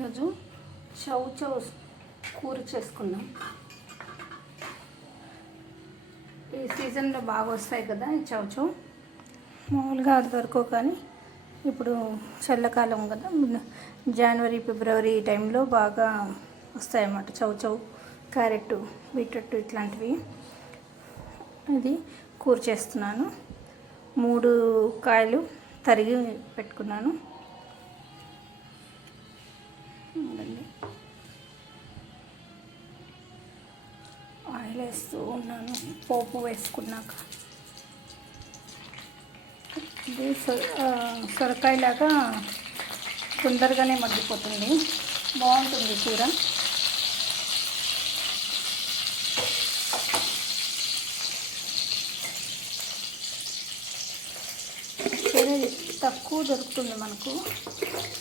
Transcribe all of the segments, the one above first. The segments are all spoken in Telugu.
ఈరోజు చౌ కూర చేసుకున్నాం. ఈ సీజన్లో బాగా వస్తాయి కదా ఈ చౌ. మామూలుగా అది దొరకవు, కానీ ఇప్పుడు చల్లకాలం కదా, జనవరి ఫిబ్రవరి ఈ టైంలో బాగా వస్తాయన్నమాట. చౌ క్యారెట్, బీట్రూట్ ఇట్లాంటివి. ఇది కూర చేస్తున్నాను. 3 కాయలు తరిగి పెట్టుకున్నాను. ఆయిల్ వేస్తూ ఉన్నాను. పోపు వేసుకున్నాక ఇది సొరకాయలాగా తొందరగానే మగ్గిపోతుంది, బాగుంటుంది కూర. తక్కువ దొరుకుతుంది మనకు,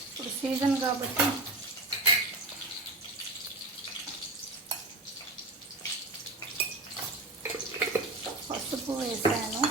ఇప్పుడు సీజన్ కాబట్టి. పసుపు వేసాను.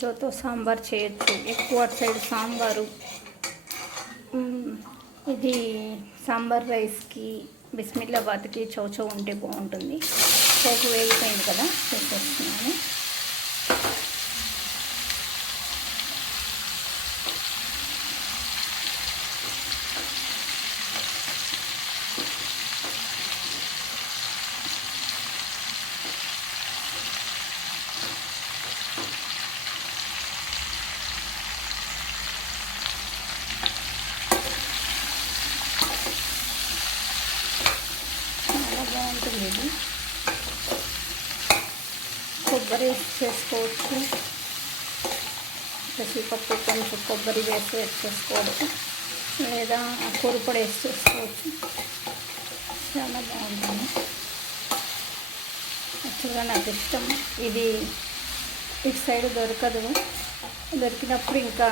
చౌతో సాంబార్ చేయొచ్చు. ఎక్కువ అటు సైడ్ సాంబారు, ఇది సాంబార్ రైస్కి, బిస్మిల్లాబాద్కి చౌ ఉంటే బాగుంటుంది. పోపు వేగిపోయింది కదా, చేసేస్తున్నాను. బాగుంటుంది ఇది. కొబ్బరి చేసుకోవచ్చు, పచ్చిపప్పు కొంచెం కొబ్బరి వేసి చేసుకోవచ్చు, లేదా కూరపొడి వేసి చేసుకోవచ్చు. చాలా బాగుంటుంది. యాక్చువల్గా నాకు ఇష్టం ఇది. ఇటు సైడ్ దొరకదు, దొరికినప్పుడు ఇంకా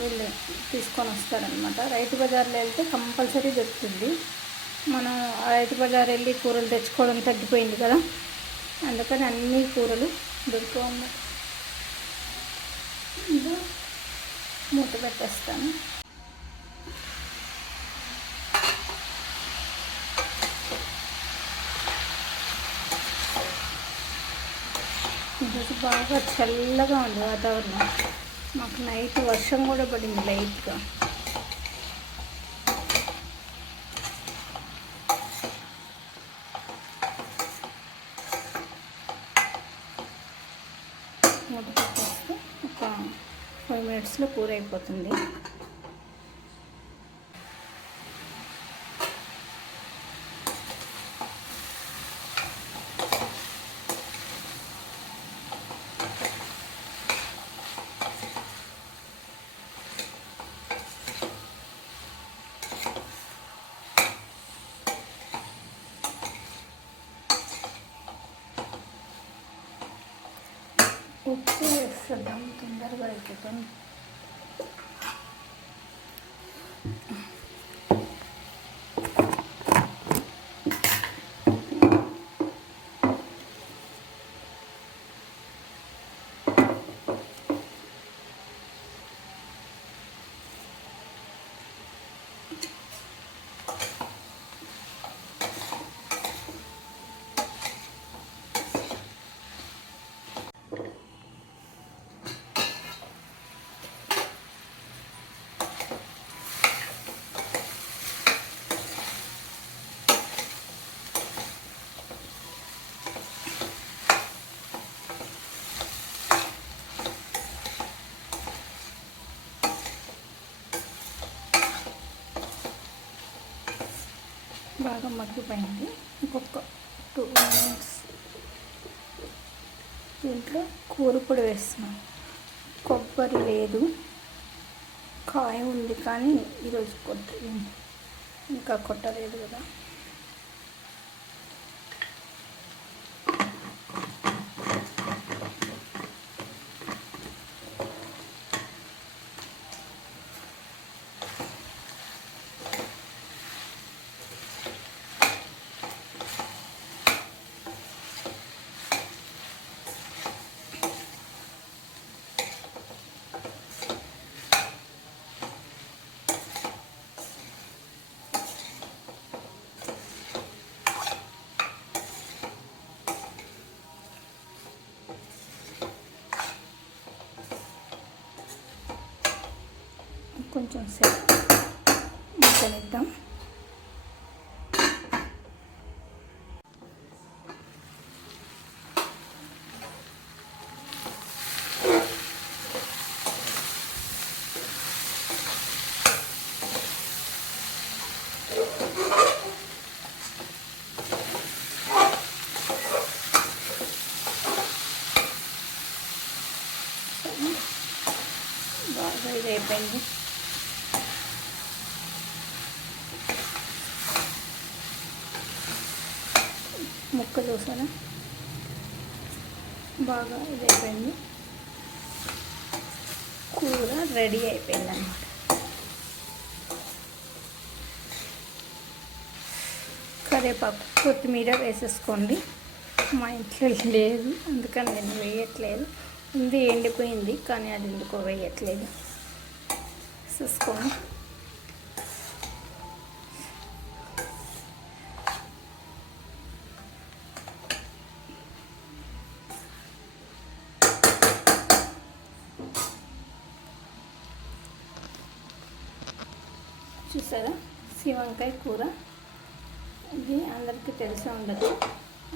వీళ్ళు తీసుకొని వస్తారనమాట. రైతు బజార్లో వెళ్తే కంపల్సరీ దొరుకుతుంది. మనం రైతు బజార్ వెళ్ళి కూరలు తెచ్చుకోవడం తగ్గిపోయింది కదా, అందుకని అన్ని కూరలు దొరుకుతూ ఉన్నాయి. ఇంకా మూత పెట్టేస్తాను. ఈరోజు బాగా చల్లగా ఉంది వాతావరణం. మాకు నైట్ వర్షం కూడా పడింది లైట్గా. మూత పెట్టేస్తే ఒక 5 మినిట్స్లో కూర అయిపోతుంది. ఉప్పు వేసేద్దాం, తొందరగా అయిపోతుంది. బాగా మగ్గిపోయింది. ఇంకొక 2 మినిట్స్ దీంట్లో కూర పొడి వేస్తున్నాం. కొబ్బరి లేదు, కాయ ఉంది కానీ ఈరోజు ఇంకా కొట్టలేదు కదా. కొంచెం సేపు మగ్గనిద్దాం. బాగా ఇది అయిపోయింది. ముక్క చూసారా, బాగా ఇది అయిపోయింది. కూర రెడీ అయిపోయింది అన్నమాట. కరివేపాకు, కొత్తిమీర వేసేసుకోండి. మా ఇంట్లో లేదు అందుకని నేను వేయట్లేదు. ఉంది ఎండిపోయింది కానీ అది ఎందుకో వేయట్లేదు. వేసేసుకోండి. చూసారా, వంకాయ కూర. ఇది అందరికీ తెలిసే ఉండదు,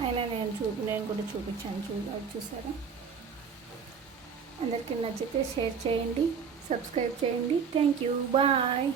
అయినా నేను కూడా చూపించాను. చూసారా, అందరికీ నచ్చితే షేర్ చేయండి, సబ్స్క్రైబ్ చేయండి. Thank you, bye.